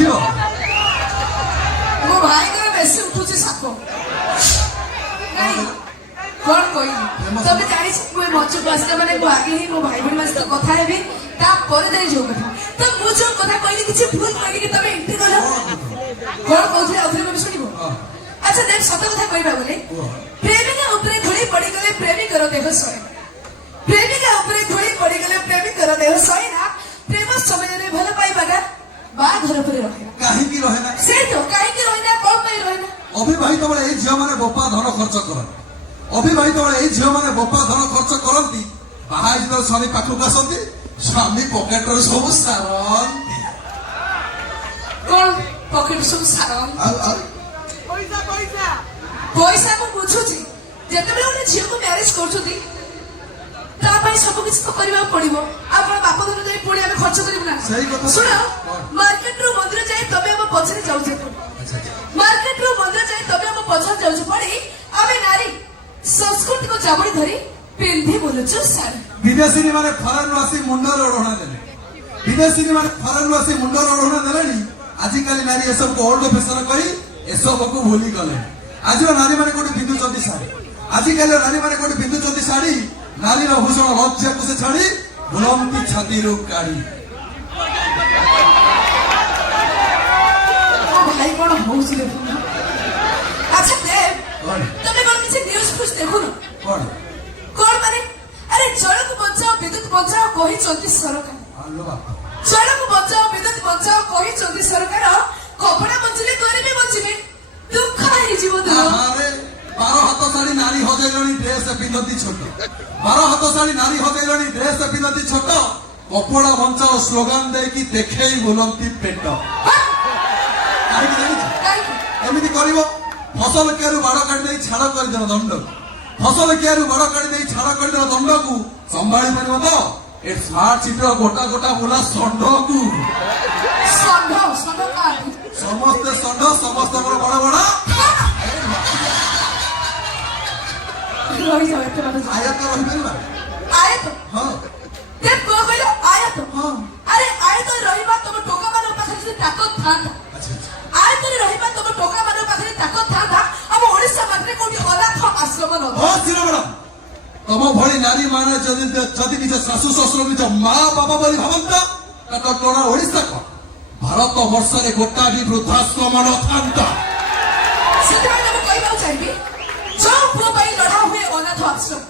ଦେଖିବ ମୋ ଭାଇଙ୍କର ବେଶୀ ଉଠୁଛି ସାପ ନାଇଁ କଣ କହିବି ତମେ ଜାଣିଛ ମୁଁ ମଞ୍ଚକୁ ଆସିଲା ମାନେ ମୁଁ ଆଗେ ହିଁ ମୋ ଭାଇ ଭଉଣୀ ମାନେ ସହିତ କଥା ହେବି ତାପରେ ଯାଇ ଯୋଉ କଥା ତ ମୁଁ ଯୋଉ କଥା କହିଲି କିଛି ଭୁଲ କହିଲି କି ତମେ ଏମିତି କଲ କଣ କହୁଥିଲେ ଆଉଥରେ ମତେ ଶୁଣିବ ଆଚ୍ଛା ଦେବ ସତ କଥା କହିବା ବୋଲେ ପ୍ରେମିକା ଉପରେ ଧୂଳି ପଡିଗଲେ ପ୍ରେମିକର ଦେହ ସଏ ପ୍ରେମିକା ଉପରେ ଧୂଳି ପଡିଗଲେ ପ୍ରେମିକର ଦେହ ସଏ ନା ପ୍ରେମ ସମୟରେ ଭଲ ପାଇବାଟା ବାହାଘର ପରେ ରହେ ନା କାହିଁକି ରହେ ନା ସେଇ ତ କାହିଁକି ରହେ ନା କଣ ପାଇଁ ରହେ ନା ଅବିବାହିତ ବେଳେ ଏଇ ଝିଅ ମାନେ ବୋପା ଧନ ଖର୍ଚ୍ଚ କରନ୍ତି ଅବିବାହିତ ବେଳେ ଏଇ ଝିଅ ମାନେ ବୋପା ଧନ ଖର୍ଚ୍ଚ କରନ୍ତି ବାହା ଯେତେବେଳେ ସ୍ୱାମୀ ପାଖକୁ ଆସନ୍ତି ସ୍ୱାମୀ ପକେଟରେ ସବୁ ସାରନ୍ତି କଣ ପକେଟ ସବୁ ସାରନ୍ତି ଆଉ ପଇସା ମୁଁ ବୁଝୁଛି ଯେତେବେଳେ ଗୋଟେ ଝିଅକୁ ମ୍ୟାରେଜ କରୁଛନ୍ତି ତା ପାଇଁ ସବୁ କିଛି ତ କରିବାକୁ ପଡିବ ଆପଣ ବାପ ଧନ ଯାଇ ପୁଣି ଆମେ ଖର୍ଚ୍ଚ କରିବୁ ନା ସେଇ କଥା ଶୁଣ ମାର୍କେଟରୁ ମନ୍ଦିର ଯାଇ ତମେ ଆମ ପଛରେ ଯାଉଛେ ମାର୍କେଟରୁ ମନ୍ଦିର ଯାଇ ତମେ ଆମ ପଛରେ ଯାଉଛେ ପଡି ଆମେ ନାରୀ ସଂସ୍କୃତିକୁ ଜାବୁଡି ଧରି ପିନ୍ଧି ବୁଲୁଛୁ ଶାଢୀ ବିଦେଶୀ ମାନେ ଫରେନରୁ ଆସି ମୁଣ୍ଡରେ ଓଢଣା ଦେଲେ ବିଦେଶୀ ମାନେ ଫରେନରୁ ଆସି ମୁଣ୍ଡରେ ଓଢଣା ଦେଲେଣି ଆଜିକାଲି ନାରୀ ଏସବୁକୁ ଓଲ୍ଡ ଫ୍ୟାସନ କରି ଏସବୁକୁ ଭୁଲି ଗଲେ ଆଜିର ନାରୀ ମାନେ କୋଉଠି ପିନ୍ଧୁଛନ୍ତି ଶାଢୀ ଆଜିକାଲି ନାରୀ ମାନେ କୋଉଠି ପିନ୍ଧୁଛନ୍ତି ଶାଢୀ ନାରୀର ଭୂଷଣ ଲଜ୍ଜାକୁ ସେ ଛାଡି ବୁଲନ୍ତି ଛାତିରୁ କାଢି ଭାଇ କଣ ହଉଛି ଦେଖୁନ ଆଚ୍ଛା ଦେବ ତମେ କଣ କିଛି ନ୍ୟୁଜ ଫ୍ୟୁଜ ଦେଖୁନ କଣ କଣ ମାନେ ଆରେ ଜଳକୁ ବଞ୍ଚାଅ ବିଦ୍ୟୁତ ବଞ୍ଚାଅ କହିଛନ୍ତି ସରକାର ଜଳକୁ ବଞ୍ଚାଅ ବିଦ୍ୟୁତ ବଞ୍ଚାଅ କହିଛନ୍ତି ସରକାର କପଡା ବଞ୍ଚିଲେ ଗରିବୀ ବଞ୍ଚିବେ ଦୁଃଖ ହେଇଯିବ ଦୂର 12 ହାତ ଶାଢୀ ନାରୀ ହଜେଇଲଣି ଡ୍ରେସ ପିନ୍ଧନ୍ତି ଛୋଟ 12 ହାତ ଶାଢୀ ନାରୀ ହଜେଇଲଣି ଡ୍ରେସ ପିନ୍ଧନ୍ତି ଛୋଟ କପଡା ବଞ୍ଚାଅ ସ୍ଲୋଗାନ ଦେଇକି ଦେଖେଇ ବୁଲନ୍ତି ପେଟ କାହିଁକି ଜାଣିଛ ଏମିତି କରିବ ଫସଲ କିଆରୁ ବାଡ଼ କାଢି ଦେଇ ଛାଡ କରିଦେବ ଦଣ୍ଡକୁ ଫସଲ କିଆରୁ ବାଡ଼ କାଢି ଦେଇ ଛାଡ କରିଦେବ ଦଣ୍ଡକୁ ସମ୍ଭାଳି ପାରିବ ତ ଏ ସ୍ମାର୍ଟ ସିଟିର ଗୋଟା ଗୋଟା ବୁଲା ଷଣ୍ଢକୁ ସମସ୍ତେ ଷଣ୍ଢ ସମସ୍ତଙ୍କର ବଡ ବଡ ଆୟତ ରହିପାରିବା ଆୟତ ହଁ ଦେବ କଣ କହିଲ ଆୟତ ହଁ ଆରେ ଆୟତରେ ରହିବା ତମ ଟୋକା ମାନଙ୍କ ପାଖରେ ଯଦି ତାକତ ଥାନ୍ତା ଆୟତରେ ରହିବା ତମ ଟୋକା ମାନଙ୍କ ପାଖରେ ତାକତ ଥାନ୍ତା ଆମ ଓଡିଶା ପାଖରେ କୋଉଠି ଅନାଥ ଆଶ୍ରମ ନ ତମ ଭଳି ନାରୀ ମାନେ ଯଦି ନିଜ ଶାଶୁ ଶ୍ୱଶୁର ନିଜ ମା ବାବା ବୋଲି ଭାବନ୍ତା ଟୋଣା ଓଡିଶା କଣ ଭାରତ ବର୍ଷରେ ଗୋଟା ବି ବୃଦ୍ଧାଶ୍ରମ ନଥାନ୍ତା ସେଥିପାଇଁ ମୁଁ କହିବାକୁ ଚାହିଁବି ଯୋଉ ପୁଅ ପାଇଁ ଲଢା ହୁଏ ଅନାଥ ଆଶ୍ରମ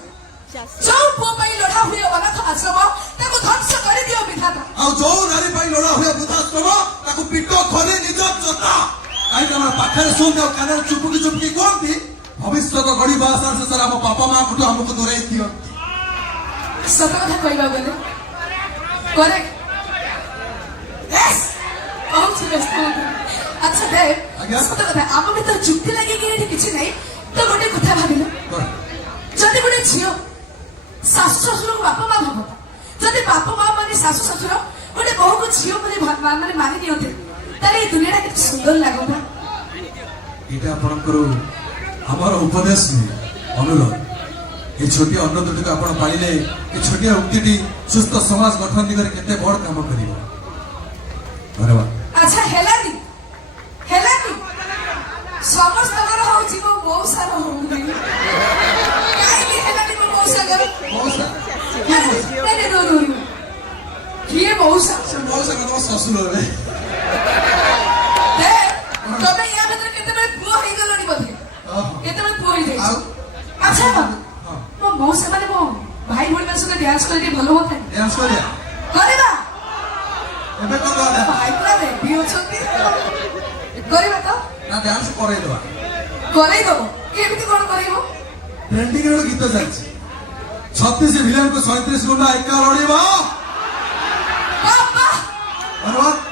ଯୋଉ ପୁଅ ପାଇଁ ଲଢା ହୁଏ ଅନାଥ ଆଶ୍ରମ ତାକୁ ଧ୍ୱଂସ କରିଦିଅ ବିଧାତା ଆଉ ଯୋଉ ନାରୀ ପାଇଁ ଲଢା ହୁଏ ବୃଦ୍ଧାଶ୍ରମ ତାକୁ ପିଟ ଖରି ନିଜ ଜୋତା କାହିଁକି ଆମର ପାଖରେ ଶୁଣନ୍ତି ଆଉ କାନରେ ଚୁପୁକି ଚୁପୁକି କୁହନ୍ତି ଭବିଷ୍ୟତ ଗଢିବା ଆଶାର ଶେଷରେ ଆମ ବାପା ମାଆଙ୍କଠୁ ଆମକୁ ଦୂରେଇ ଦିଅନ୍ତି ସତ କଥା କହିବାକୁ ଗଲେ କରେକ୍ଟ ଆଚ୍ଛା ଦେବ ସତ କଥା ଆମ ଭିତରେ ଯୁକ୍ତି ଲାଗିକି ଏଠି କିଛି ନାହିଁ ତ ଗୋଟେ କଥା ଭାବିଲ ଯଦି ଗୋଟେ ଝିଅ ଶାଶୁ ଶ୍ୱଶୁରକୁ ବାପା ମା ଭାବନ୍ତା ଯଦି ବାପା ମା ମାନେ ଶାଶୁ ଶ୍ୱଶୁର ଗୋଟେ ବୋହୂକୁ ଝିଅ ବୋଲି ମାନେ ମାନି ନିଅନ୍ତେ ତାହେଲେ ଏଇ ଦୁନିଆଟା କେତେ ସୁନ୍ଦର ଲାଗନ୍ତା ଏଇଟା ଆପଣଙ୍କର ଆମର ଉପଦେଶ ନୁହେଁ ଅନୁରୋଧ এই ছোটিয়া অন্নদটিকে আপনার পাইলে এই ছোটিয়া উক্তিটি সুস্থ সমাজ গঠন দিগরে কেতে বড় কাম করিব ধন্যবাদ আচ্ছা হেলানি হেলানি সমস্তଙ୍କର ହଉଛି ମୋ ମଉସାର ହଉନି କାହିଁକି ହେଲାନି ମୋ ମଉସାଙ୍କର କିଏ ମଉସା ମଉସା ତମ ଶ୍ୱଶୁର ହେବେ ତମେ ୟା ଭିତରେ କେତେବେଳେ ପୁଅ ହେଇଗଲଣି ବୋଧେ କେତେବେଳେ ପୁଅ ହେଇଯାଇଛି ଆଚ୍ଛା ମୋ ମଉସା ମାନେ ମୋ ଭାଇ ଭଉଣୀ ମାନଙ୍କ ସହିତ ଡ୍ୟାନ୍ସ କରି ଟିକେ ଭଲ ହୁଅନ୍ତା ଡ୍ୟାନ୍ସ କରିବା କରିବା ଏବେ କଣ ଭାଇ ପୁରା ରେଡି ଅଛନ୍ତି କରିବା ତ ନା ଡ୍ୟାନ୍ସ କରେଇଦବା କରେଇଦବ କେମିତି କଣ କରିବ ट्रेंडिंग रे गीत चालछि 36 विलेन को 37 गुंडा एका लड़ीबा बाबा धन्यवाद।